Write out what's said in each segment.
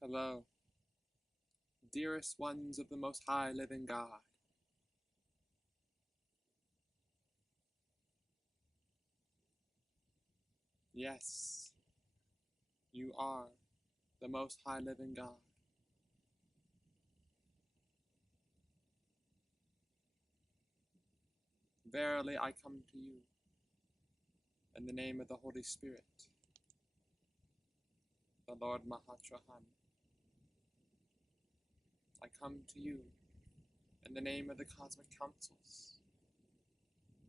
Hello, dearest ones of the Most High Living God. Yes, you are the Most High Living God. Verily I come to you in the name of the Holy Spirit, the Lord Mahatrahan. I come to you in the name of the Cosmic Councils,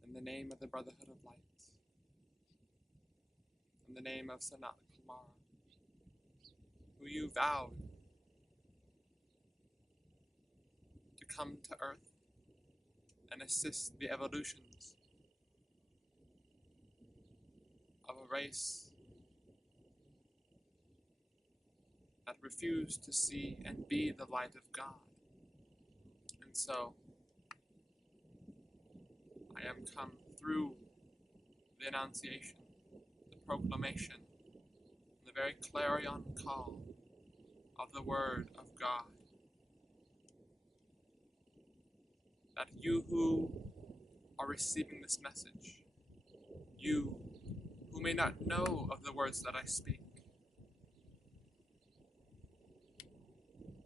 in the name of the Brotherhood of Light, in the name of Sanat Kumara, who you vowed to come to Earth and assist the evolutions of a race that refused to see and be the light of God. And so, I am come through the Annunciation, the proclamation, the very clarion call of the Word of God, that you who are receiving this message, you who may not know of the words that I speak,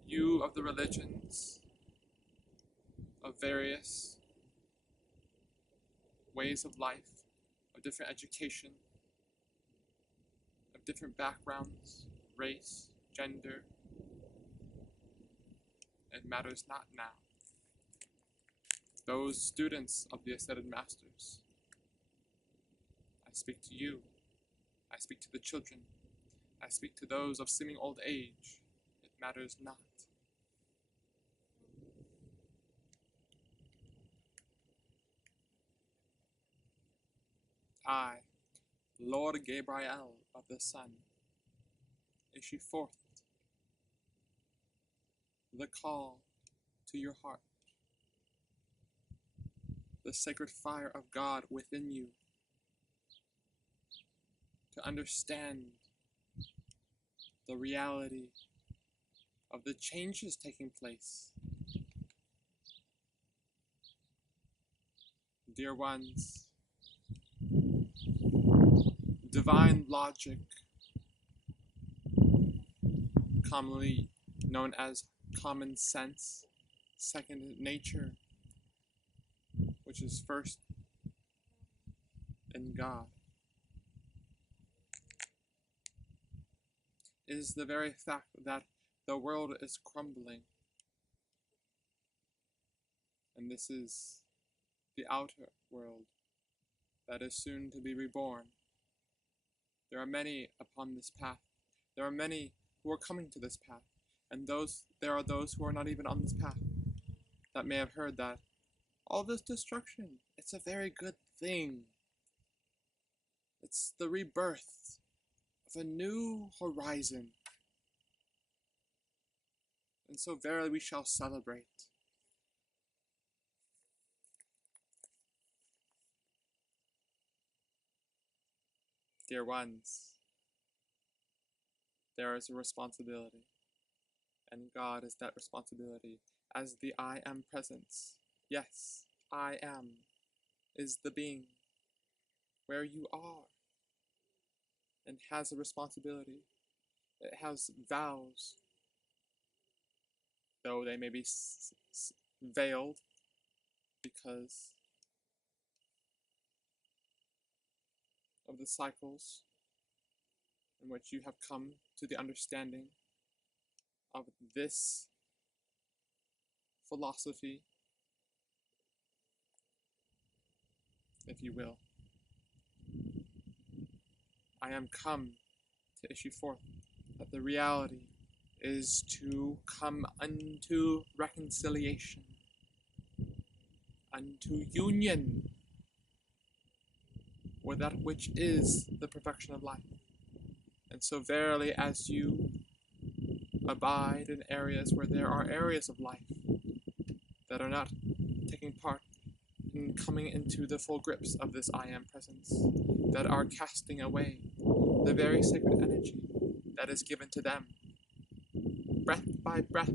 you of the religions, of various ways of life, of different education, of different backgrounds, race, gender, it matters not now. Those students of the Ascended Masters, I speak to you, I speak to the children, I speak to those of seeming old age, it matters not. I, Lord Gabriel of the Sun, issue forth the call to your heart, the sacred fire of God within you, to understand the reality of the changes taking place. Dear ones, divine logic, commonly known as common sense, second nature, which is first in God, is the very fact that the world is crumbling, and this is the outer world that is soon to be reborn. There are many upon this path. There are many who are coming to this path, and there are those who are not even on this path that may have heard that all this destruction, it's a very good thing. It's the rebirth of a new horizon. And so verily we shall celebrate. Dear ones, there is a responsibility, and God is that responsibility as the I Am Presence. Yes, I Am is the being where you are, and has a responsibility. It has vows, though they may be veiled because of the cycles in which you have come to the understanding of this philosophy, if you will. I am come to issue forth that the reality is to come unto reconciliation, unto union with that which is the perfection of life. And so verily, as you abide in areas where there are areas of life that are not taking part in coming into the full grips of this I Am Presence, that are casting away the very sacred energy that is given to them, breath by breath,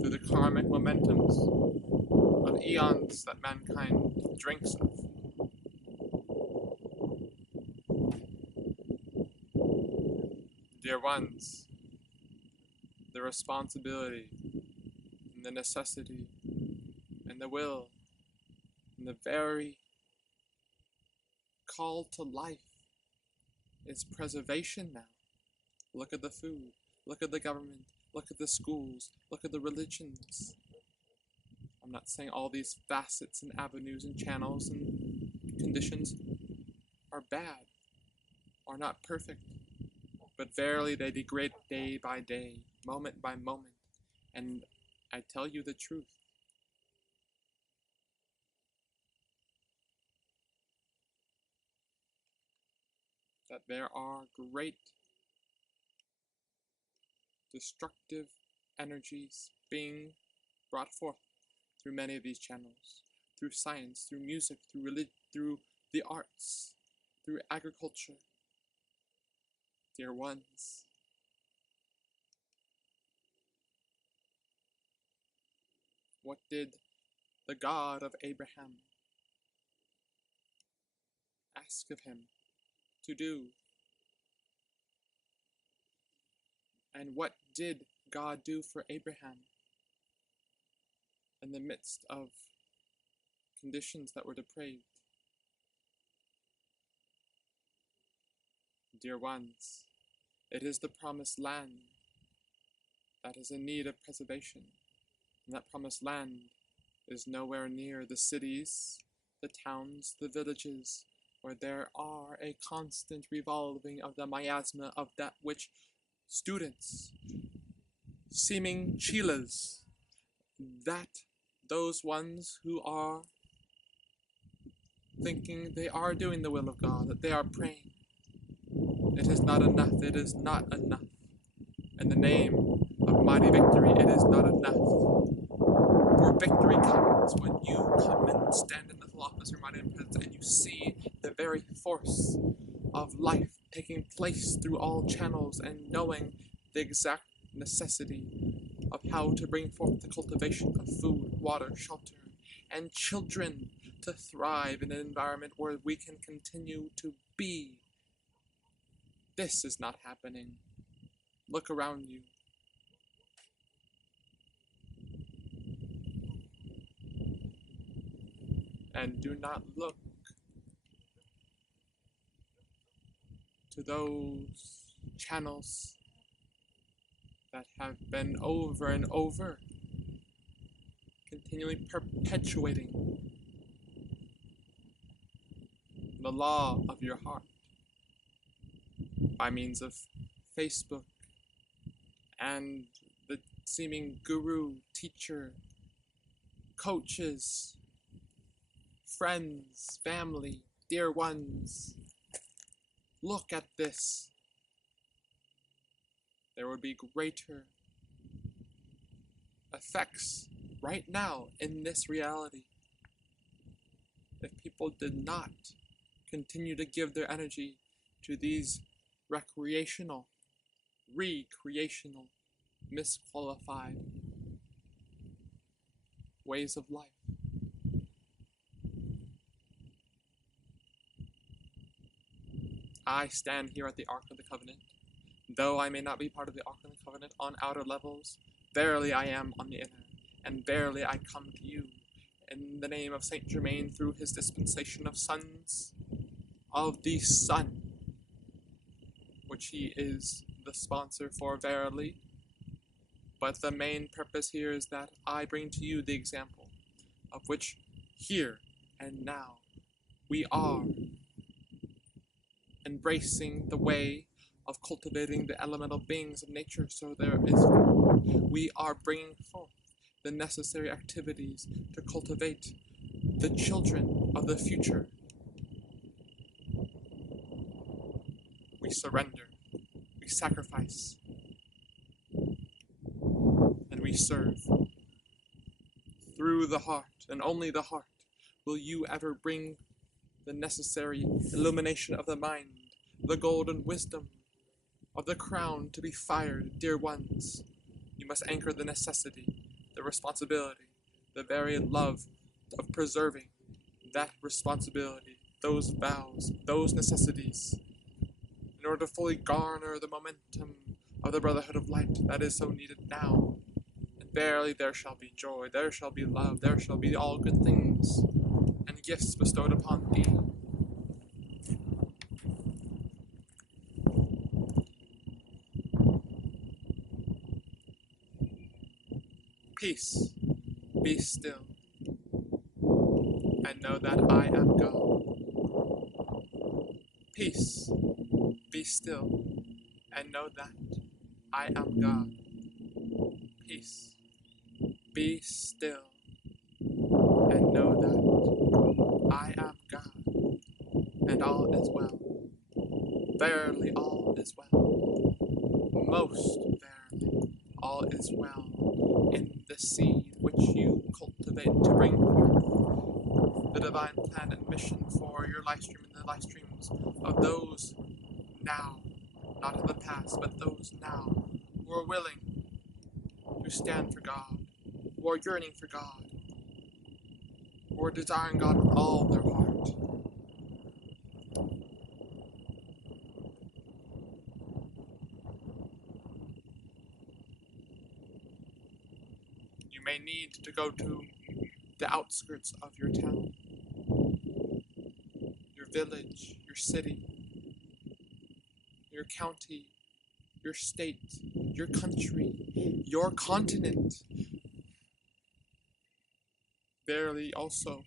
through the karmic momentums of eons that mankind drinks of. Dear ones, the responsibility and the necessity and the will and the very call to life is preservation now. Look at the food, look at the government, look at the schools, look at the religions. I'm not saying all these facets and avenues and channels and conditions are bad, are not perfect, but verily they degrade day by day, moment by moment, and I tell you the truth. That there are great destructive energies being brought forth through many of these channels, through science, through music, through religion, through the arts, through agriculture. Dear ones, what did the God of Abraham ask of him to do? And what did God do for Abraham in the midst of conditions that were depraved? Dear ones, it is the promised land that is in need of preservation, and that promised land is nowhere near the cities, the towns, the villages, where there are a constant revolving of the miasma of that which students, seeming chelas, that those ones who are thinking they are doing the will of God, that they are praying. It is not enough, it is not enough. In the name of mighty victory, it is not enough. For victory comes when you come and stand in the full office of your mighty presence and you see the very force of life taking place through all channels and knowing the exact necessity of how to bring forth the cultivation of food, water, shelter, and children to thrive in an environment where we can continue to be. This is not happening. Look around you. And do not look to those channels that have been over and over continually perpetuating the law of your heart by means of Facebook and the seeming guru, teacher, coaches, friends, family, dear ones. Look at this. There would be greater effects right now in this reality if people did not continue to give their energy to these recreational, misqualified ways of life. I stand here at the Ark of the Covenant. Though I may not be part of the Ark of the Covenant on outer levels, verily I am on the inner, and verily I come to you in the name of Saint Germain through his dispensation of sons of the Sun, which he is the sponsor for verily. But the main purpose here is that I bring to you the example of which here and now we are embracing the way of cultivating the elemental beings of nature. So we are bringing forth the necessary activities to cultivate the children of the future. We surrender, we sacrifice, and we serve. Through the heart, and only the heart, will you ever bring the necessary illumination of the mind, the golden wisdom, of the crown to be fired, dear ones, you must anchor the necessity, the responsibility, the very love of preserving that responsibility, those vows, those necessities, in order to fully garner the momentum of the brotherhood of light that is so needed now. And verily there shall be joy, there shall be love, there shall be all good things, and gifts bestowed upon thee. Peace, be still, and know that I am God. Peace, be still, and know that I am God. Peace, be still, and know that I am God, and all is well. Verily all is well. Most verily all is well in the seed which you cultivate to bring forth the divine plan and mission for your live stream and the live streams of those now, not in the past, but those now who are willing to stand for God, who are yearning for God, who are desiring God with all their heart. You may need to go to the outskirts of your town, your village, your city, your county, your state, your country, your continent. Verily also,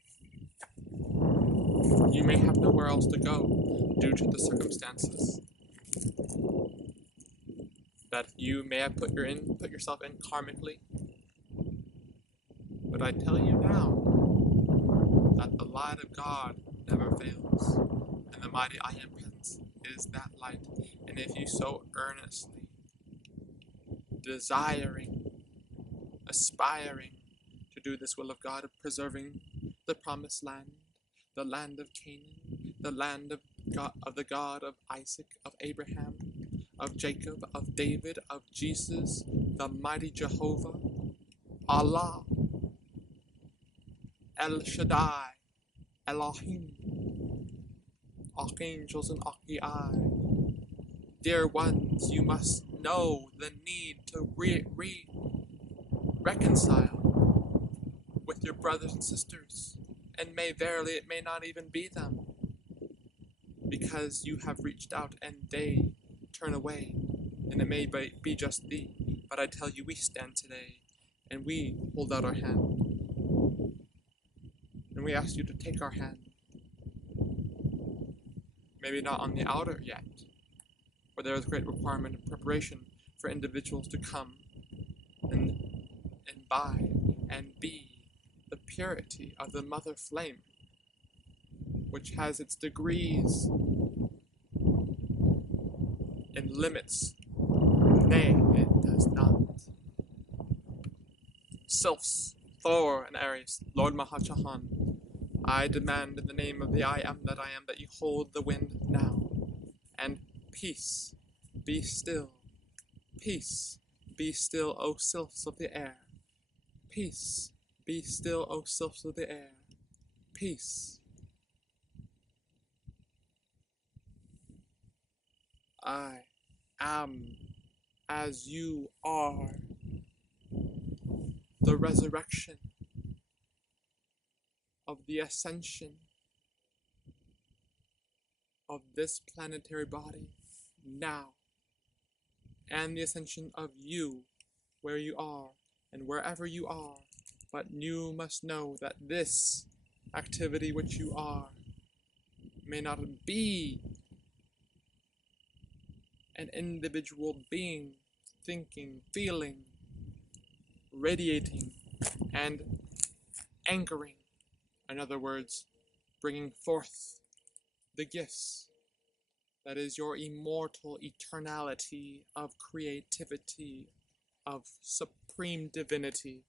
you may have nowhere else to go due to the circumstances that you may have put yourself in karmically. But I tell you now that the light of God never fails, and the mighty I Am Presence is that light. And if you so earnestly, desiring, aspiring to do this will of God, of preserving the promised land, the land of Canaan, the land of God, of the God of Isaac, of Abraham, of Jacob, of David, of Jesus, the mighty Jehovah, Allah, El Shaddai, Elohim, Archangels and Archei. Dear ones, you must know the need to reconcile with your brothers and sisters, and verily it may not even be them, because you have reached out and they turn away, and it may be just thee. But I tell you, we stand today, and we hold out our hand, and we ask you to take our hand. Maybe not on the outer yet, for there is great requirement and preparation for individuals to come and imbibe and be the purity of the mother flame, which has its degrees and limits. Nay, it does not. Sylphs, Thor, and Ares, Lord Mahachahan, I demand in the name of the I Am that I Am that you hold the wind now, and peace, be still. Peace, be still, O sylphs of the air. Peace, be still, O sylphs of the air. Peace. I am as you are. The resurrection of the ascension of this planetary body now, and the ascension of you where you are and wherever you are. But you must know that this activity which you are may not be an individual being thinking, feeling, radiating, and anchoring. In other words, bringing forth the gifts that is your immortal eternality of creativity, of supreme divinity,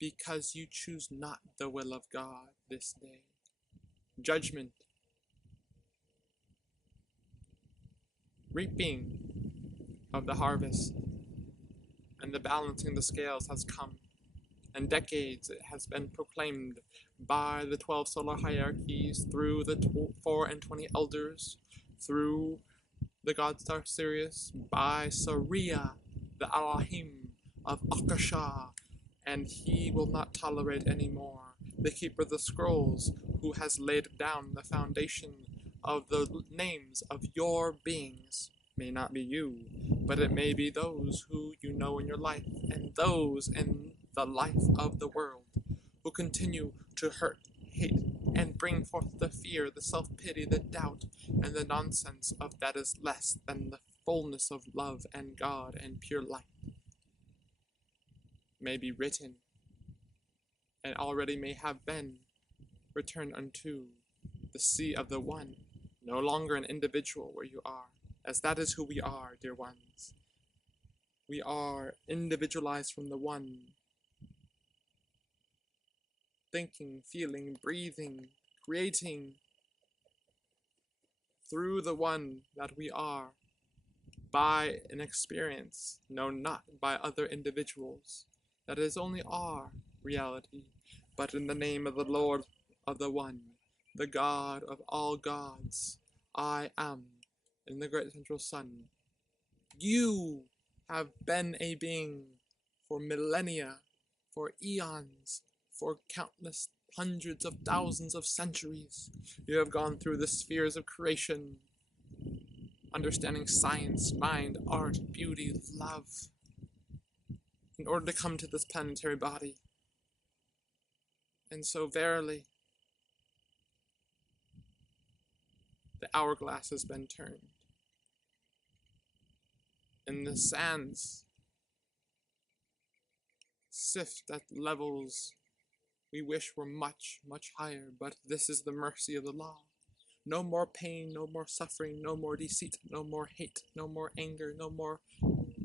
because you choose not the will of God this day. Judgment reaping of the harvest, and the balancing the scales has come. And decades it has been proclaimed by the 12 solar hierarchies, through the 4 and 20 elders, through the god star Sirius, by Saria, the Elohim of Akasha, and he will not tolerate anymore. The keeper of the scrolls, who has laid down the foundation of the names of your beings, may not be you, but it may be those who you know in your life, and those in the life of the world, who continue to hurt, hate, and bring forth the fear, the self-pity, the doubt, and the nonsense of that is less than the fullness of love and God and pure light, may be written, and already may have been returned unto the sea of the One, no longer an individual where you are, as that is who we are, dear ones. We are individualized from the One, thinking, feeling, breathing, creating through the One that we are, by an experience, no, not by other individuals. That is only our reality, but in the name of the Lord of the One, the God of all gods, I am, in the great central sun. You have been a being for millennia, for eons, for countless hundreds of thousands of centuries. You have gone through the spheres of creation, understanding science, mind, art, beauty, love, in order to come to this planetary body. And so verily, the hourglass has been turned, and the sands sift at levels we wish were much, much higher, but this is the mercy of the law. No more pain, no more suffering, no more deceit, no more hate, no more anger, no more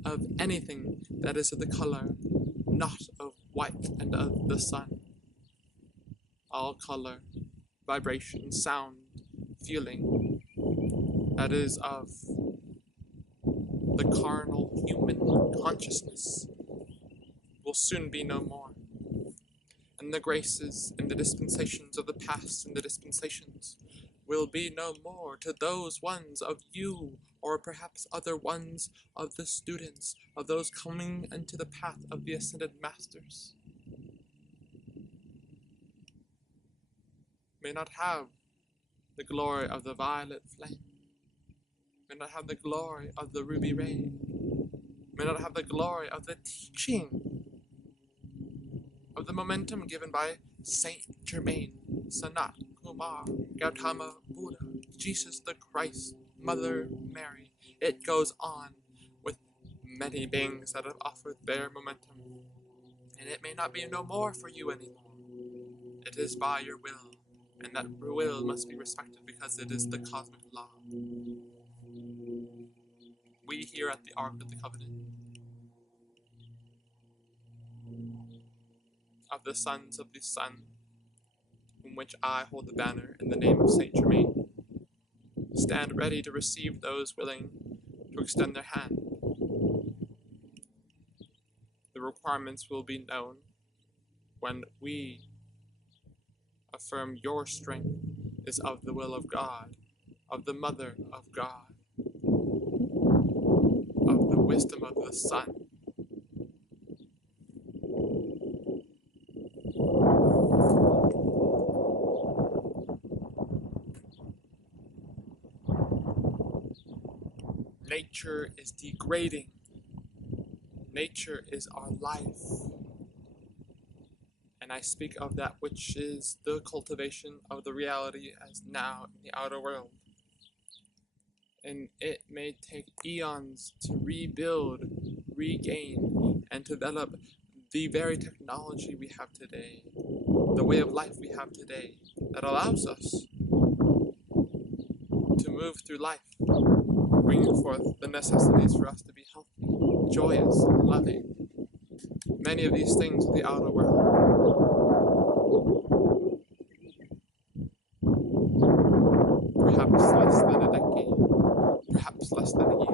of anything that is of the color, not of white and of the sun. All color, vibration, sound, feeling, that is of the carnal human consciousness, will soon be no more. And the graces and the dispensations of the past and the dispensations will be no more to those ones of you, or perhaps other ones of the students, of those coming into the path of the ascended masters. May not have the glory of the violet flame, may not have the glory of the ruby ray, may not have the glory of the teaching, of the momentum given by Saint Germain, Sanat Kumar, Gautama Buddha, Jesus the Christ, Mother Mary. It goes on with many beings that have offered their momentum, and it may not be no more for you anymore. It is by your will, and that will must be respected because it is the cosmic law. We here at the Ark of the Covenant, of the sons of the sun, from which I hold the banner in the name of Saint Germain, stand ready to receive those willing to extend their hand. The requirements will be known when we affirm your strength is of the will of God, of the Mother of God, of the wisdom of the Son. Nature is degrading. Nature is our life. And I speak of that which is the cultivation of the reality as now in the outer world. And it may take eons to rebuild, regain, and develop the very technology we have today, the way of life we have today, that allows us to move through life, bringing forth the necessities for us to be healthy, joyous, loving. Many of these things of the outer world. Perhaps less than a decade, perhaps less than a year.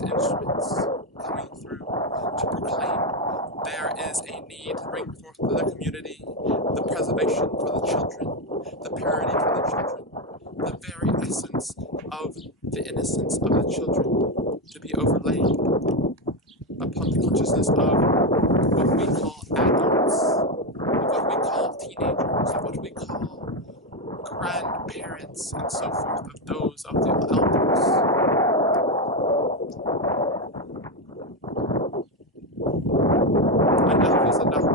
these instruments coming through to proclaim there is a need to bring forth to the community the preservation for the children, the purity for the children, the very essence of the innocence of the children to be overlaid upon the consciousness of what we call adults, of what we call teenagers, of what we call grandparents, and so forth, of those of the elders. Enough is enough,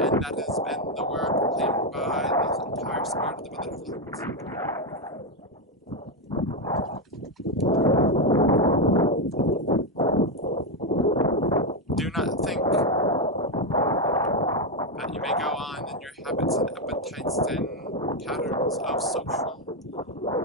and that has been the word proclaimed by the entire spirit of the Brotherhood. Do not think that you may go on in your habits and appetites and patterns of social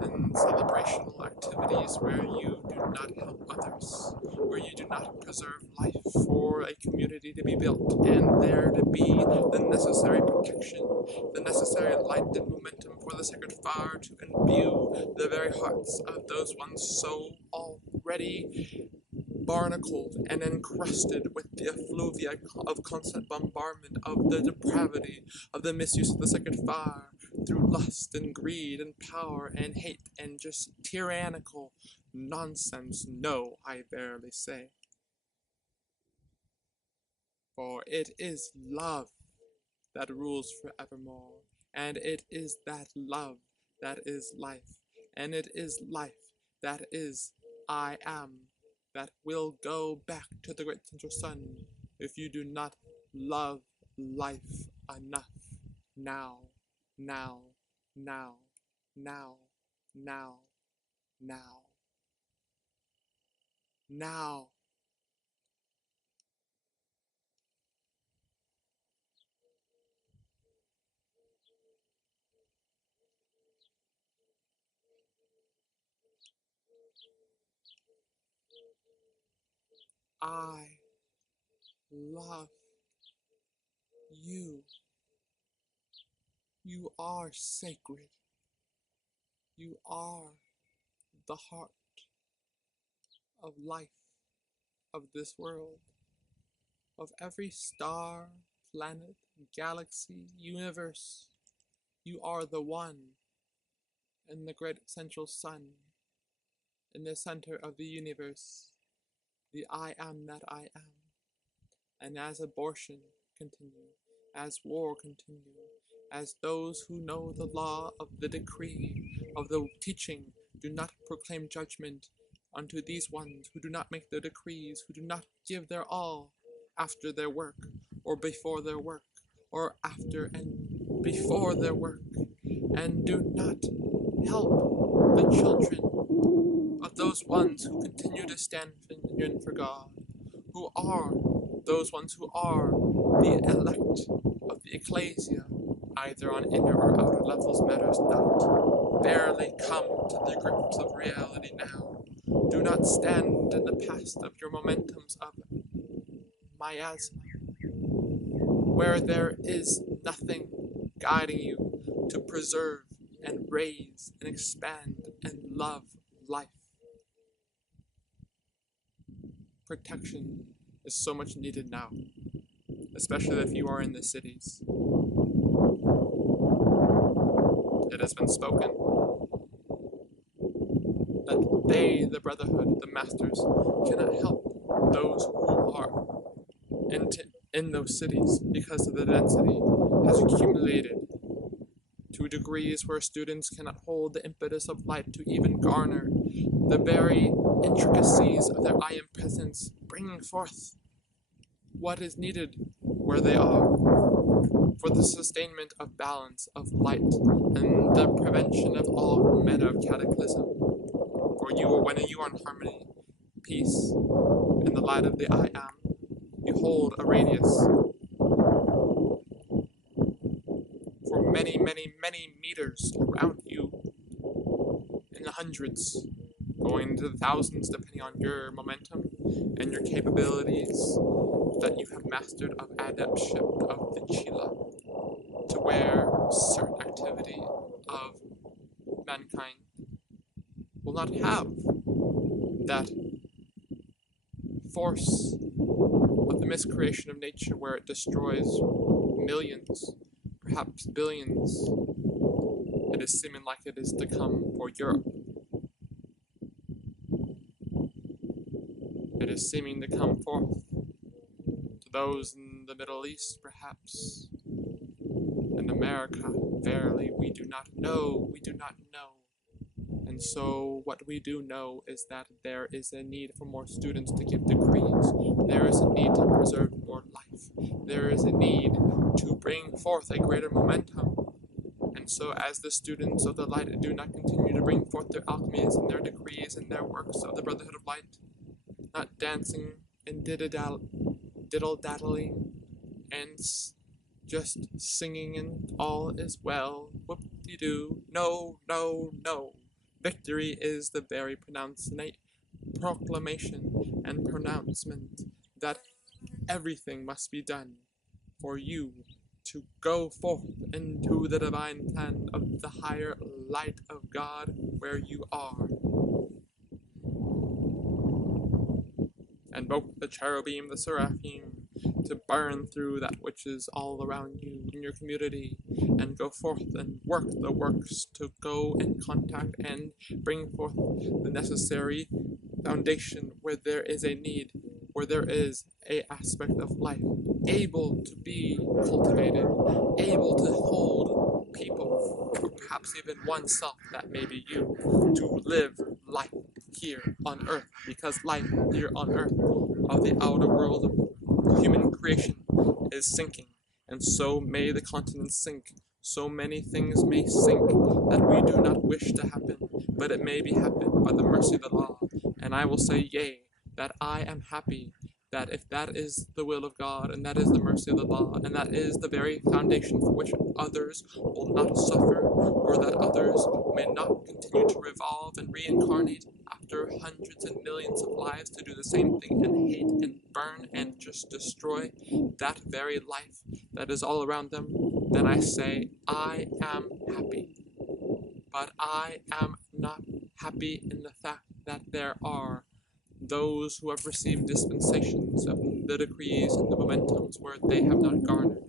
and celebrational activities where you do not help others, where you do not preserve life for a community to be built and there to be the necessary protection, the necessary light and momentum for the sacred fire to imbue the very hearts of those ones so already barnacled and encrusted with the effluvia of constant bombardment of the depravity of the misuse of the sacred fire through lust and greed and power and hate and just tyrannical nonsense. No, I verily say. For it is love that rules forevermore, and it is that love that is life, and it is life that is I am, that will go back to the great central sun if you do not love life enough. Now, now, now, now, now, now, now. I love you. You are sacred. You are the heart of life, of this world, of every star, planet, galaxy, universe. You are the one in the great central sun, in the center of the universe, the I am that I am. And as abortion continue, as war continue, as those who know the law of the decree, of the teaching, do not proclaim judgment unto these ones who do not make their decrees, who do not give their all after their work, or before their work, or after and before their work, and do not help the children of those ones who continue to stand in for God, who are those ones who are the elect of the ecclesia, either on inner or outer levels matters not. Barely come to the grips of reality now. Do not stand in the past of your momentums of miasma, where there is nothing guiding you to preserve and raise and expand and love life. Protection is so much needed now, especially if you are in the cities. It has been spoken that they, the Brotherhood, the Masters, cannot help those who are in those cities because of the density has accumulated to degrees where students cannot hold the impetus of light to even garner the very intricacies of their I am presence, bringing forth what is needed where they are for the sustainment of balance of light and the prevention of all manner of cataclysm. For you, when you are in harmony, peace, in the light of the I am, you hold a radius for many, many, many meters around you, in the hundreds, going to the thousands depending on your momentum and your capabilities that you have mastered of adeptship of the Chila, to where certain activity of mankind will not have that force of the miscreation of nature, where it destroys millions, perhaps billions. It is seeming like it is to come for Europe. It is seeming to come forth to those in the Middle East, perhaps. In America, verily, we do not know, we do not know. And so what we do know is that there is a need for more students to give degrees. There is a need to preserve more life. There is a need to bring forth a greater momentum. And so as the students of the light do not continue to bring forth their alchemies and their degrees and their works of the Brotherhood of Light, not dancing and diddle-daddling and just singing and all is well, whoop-de-doo, no, no, no. Victory is the very proclamation and pronouncement that everything must be done for you to go forth into the divine plan of the higher light of God where you are. And both the cherubim, the seraphim, to burn through that which is all around you in your community, and go forth and work the works to go and contact and bring forth the necessary foundation where there is a need, where there is a aspect of life able to be cultivated, able to hold people, or perhaps even oneself, that may be you, to live life here on earth, because life here on earth of the outer world of human creation is sinking, and so may the continents sink. So many things may sink that we do not wish to happen, but it may be happen by the mercy of the law. And I will say, yea, that I am happy that if that is the will of God, and that is the mercy of the law, and that is the very foundation for which others will not suffer, or that others may not continue to revolve and reincarnate after hundreds and millions of lives to do the same thing and hate and burn and just destroy that very life that is all around them, then I say, I am happy. But I am not happy in the fact that there are those who have received dispensations of the decrees and the momentums where they have not garnered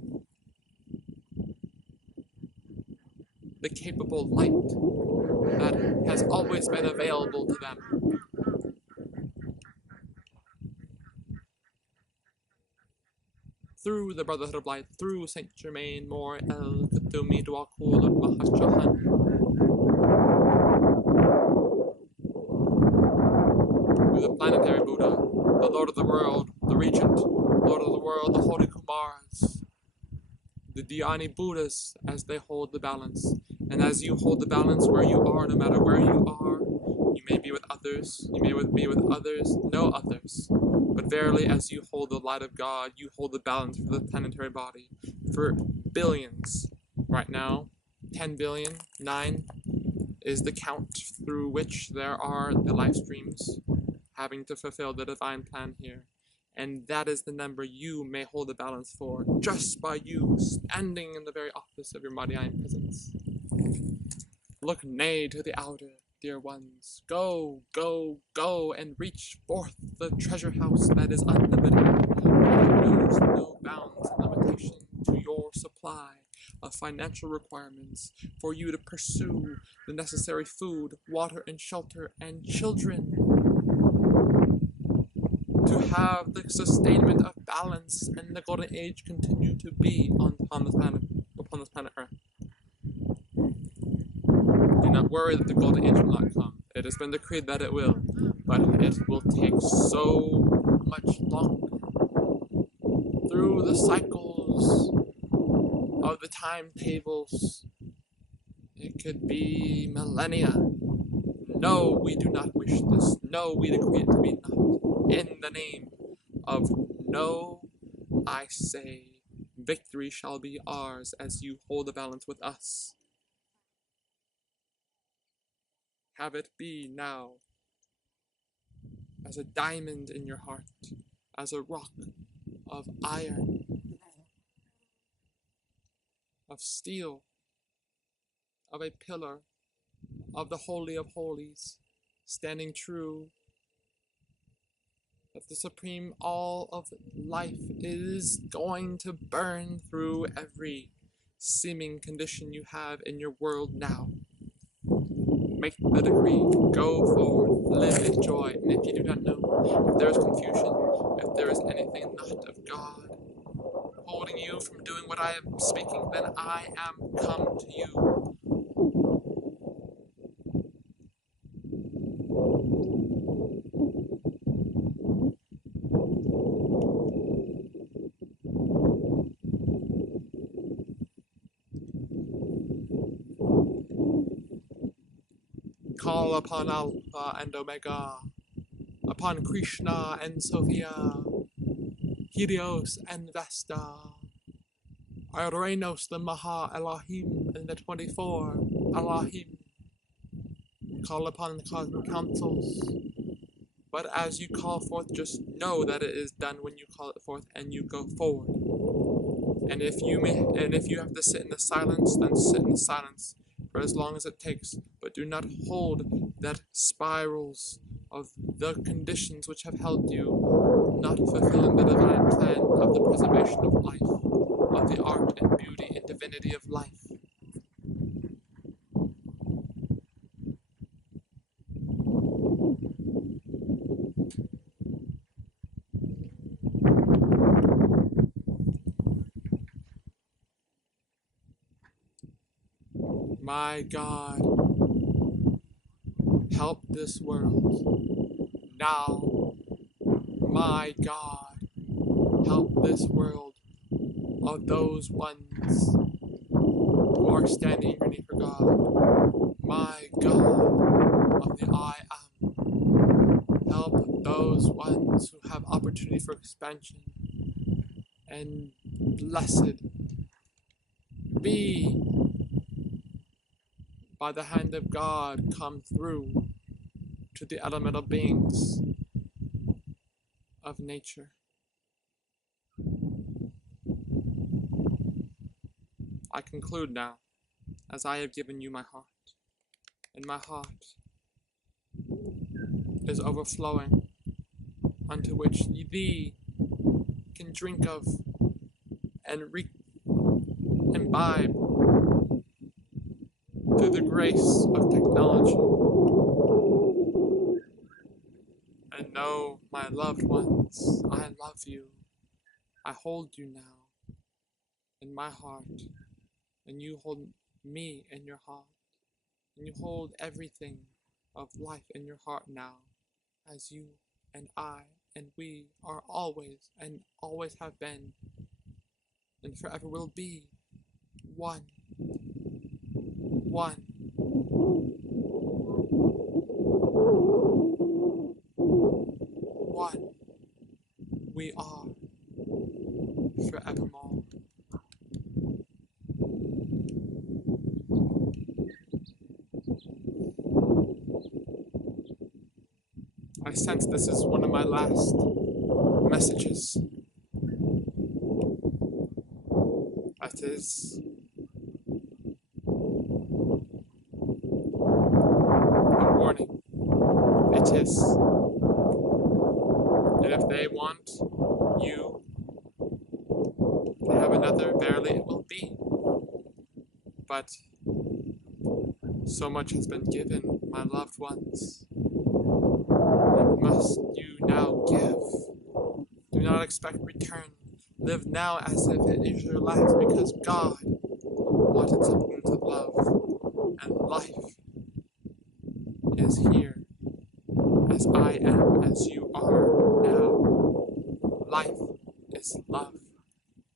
the capable light that has always been available to them. Through the Brotherhood of Light, through Saint Germain, More El Kutumi Dwakul of Mahashahan, through the planetary Buddha, the Lord of the World, the Regent, Lord of the World, the Holy Kumars, the Dhyani Buddhas, as they hold the balance. And as you hold the balance where you are, no matter where you are, you may be with others, you may be with others, no others. But verily, as you hold the light of God, you hold the balance for the planetary body, for billions. Right now, 10 billion, 9 is the count through which there are the life streams having to fulfill the divine plan here. And that is the number you may hold the balance for, just by you standing in the very office of your Madhyayan presence. Look nay to the outer, dear ones. Go, go, go, and reach forth the treasure house that is unlimited, that knows no bounds and limitation to your supply of financial requirements for you to pursue the necessary food, water, and shelter, and children, to have the sustainment of balance and the golden age continue to be upon this planet Earth. Do not worry that the golden age will not come. It has been decreed that it will, but it will take so much longer. Through the cycles of the timetables, it could be millennia. No, we do not wish this. No, we decree it to be not. In the name of no, I say, victory shall be ours as you hold the balance with us. Have it be now, as a diamond in your heart, as a rock of iron, of steel, of a pillar, of the Holy of Holies, standing true that the supreme all of life is going to burn through every seeming condition you have in your world now. Make the decree, go forward, live in joy, and if you do not know, if there is confusion, if there is anything not of God holding you from doing what I am speaking, then I am come to you. Call upon Alpha and Omega, upon Krishna and Sophia, Helios and Vesta, Uranus the Maha Elohim and the 24 Elohim. Call upon the cosmic councils, but as you call forth, just know that it is done when you call it forth and you go forward. And if you have to sit in the silence, then sit in the silence for as long as it takes, but do not hold that spirals of the conditions which have held you not fulfilling the divine plan of the preservation of life, of the art and beauty and divinity of life. My God, help this world now. My God, help this world of those ones who are standing ready for God. My God of the I Am, help those ones who have opportunity for expansion, and blessed be by the hand of God come through to the elemental beings of nature. I conclude now, as I have given you my heart, and my heart is overflowing, unto which thee can drink of and imbibe through the grace of technology. And know, my loved ones, I love you. I hold you now in my heart, and you hold me in your heart, and you hold everything of life in your heart now, as you and I and we are always and always have been and forever will be one. One. One. We are forevermore. I sense this is one of my last messages. That is a warning. It is. And if they want you to have another, verily it will be. But so much has been given, my loved ones. And must you now give. Do not expect return. Live now as if it is your last, because God wanted something to love. And life is here, as I am, as you are now. Life is love.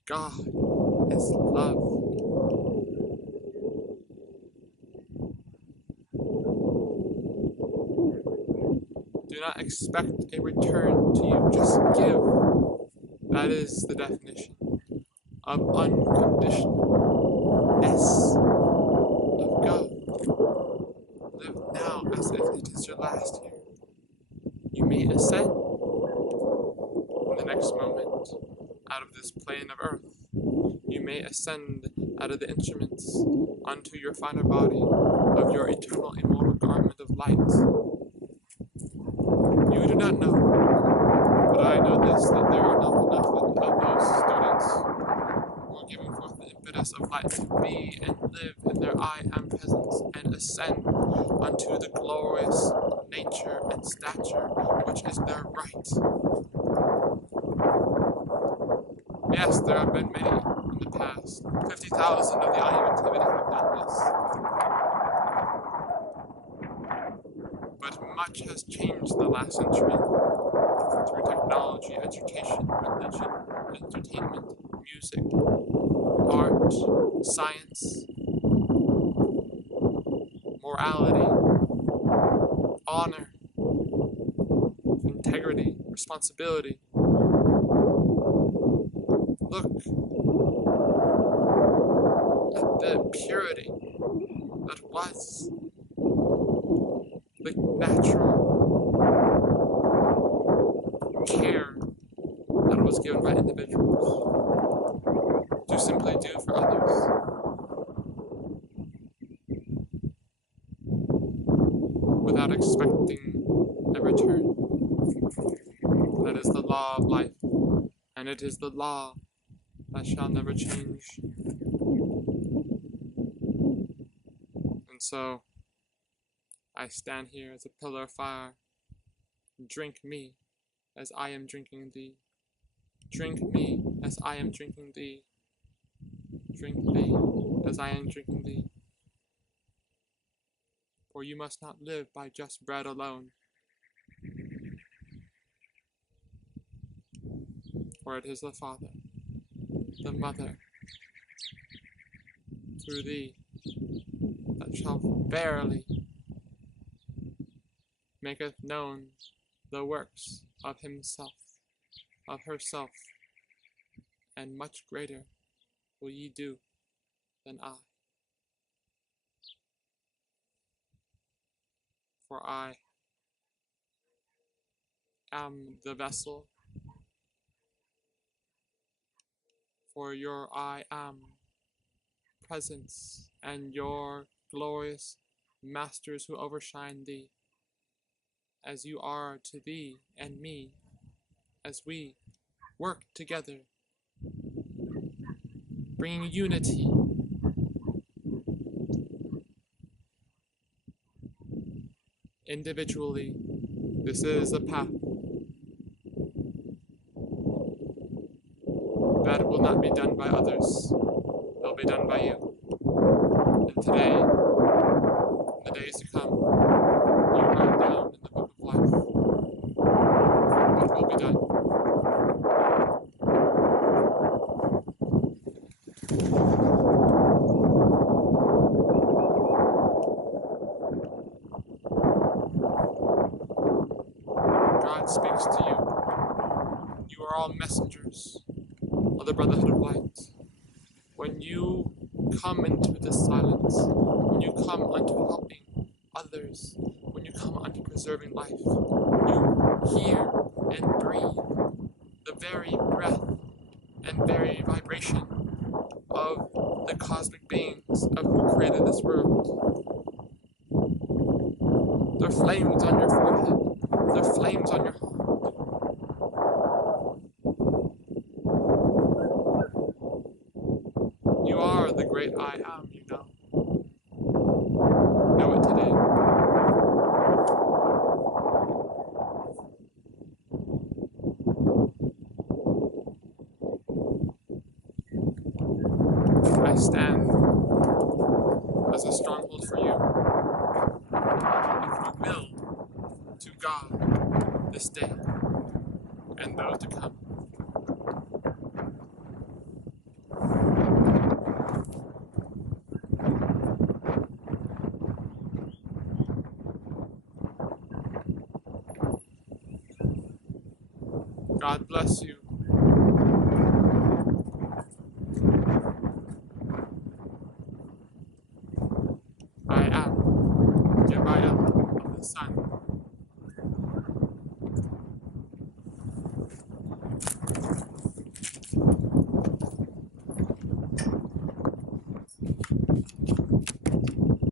God is love. Do not expect a return to you, just give. That is the definition of unconditionalness of God. Live now as if it is your last year. You may ascend in the next moment out of this plane of earth. You may ascend out of the instruments unto your finer body of your eternal immortal garment of light. You do not know. much has changed in the last century through technology, education, religion, entertainment, music, art, science, morality, honor, integrity, responsibility. Look at the purity that was, the natural care that was given by individuals to simply do for others without expecting a return. That is the law of life, and it is the law that shall never change. And so, I stand here as a pillar of fire. Drink me as I am drinking thee. Drink me as I am drinking thee. Drink thee as I am drinking thee. For you must not live by just bread alone. For it is the Father, the Mother, through thee, that shall verily maketh known the works of himself, of herself, and much greater will ye do than I. For I am the vessel for your I am presence and your glorious masters who overshine thee, as you are to thee and me, as we work together, bringing unity, individually. This is a path that will not be done by others, it will be done by you. And today, in the days to come, you write down in the book of life what will be done. God speaks to you. You are all messengers of the Brotherhood of Light. When you come into this silence, when you come unto helping others, when you come unto preserving life, you hear and breathe the very breath and very vibration of the cosmic beings of who created this world. There are flames on your forehead, there are flames on your heart. You are the great I am, you know. Know it today. I stand as a stronghold for you. If you will, to God this day and those to come. God bless you.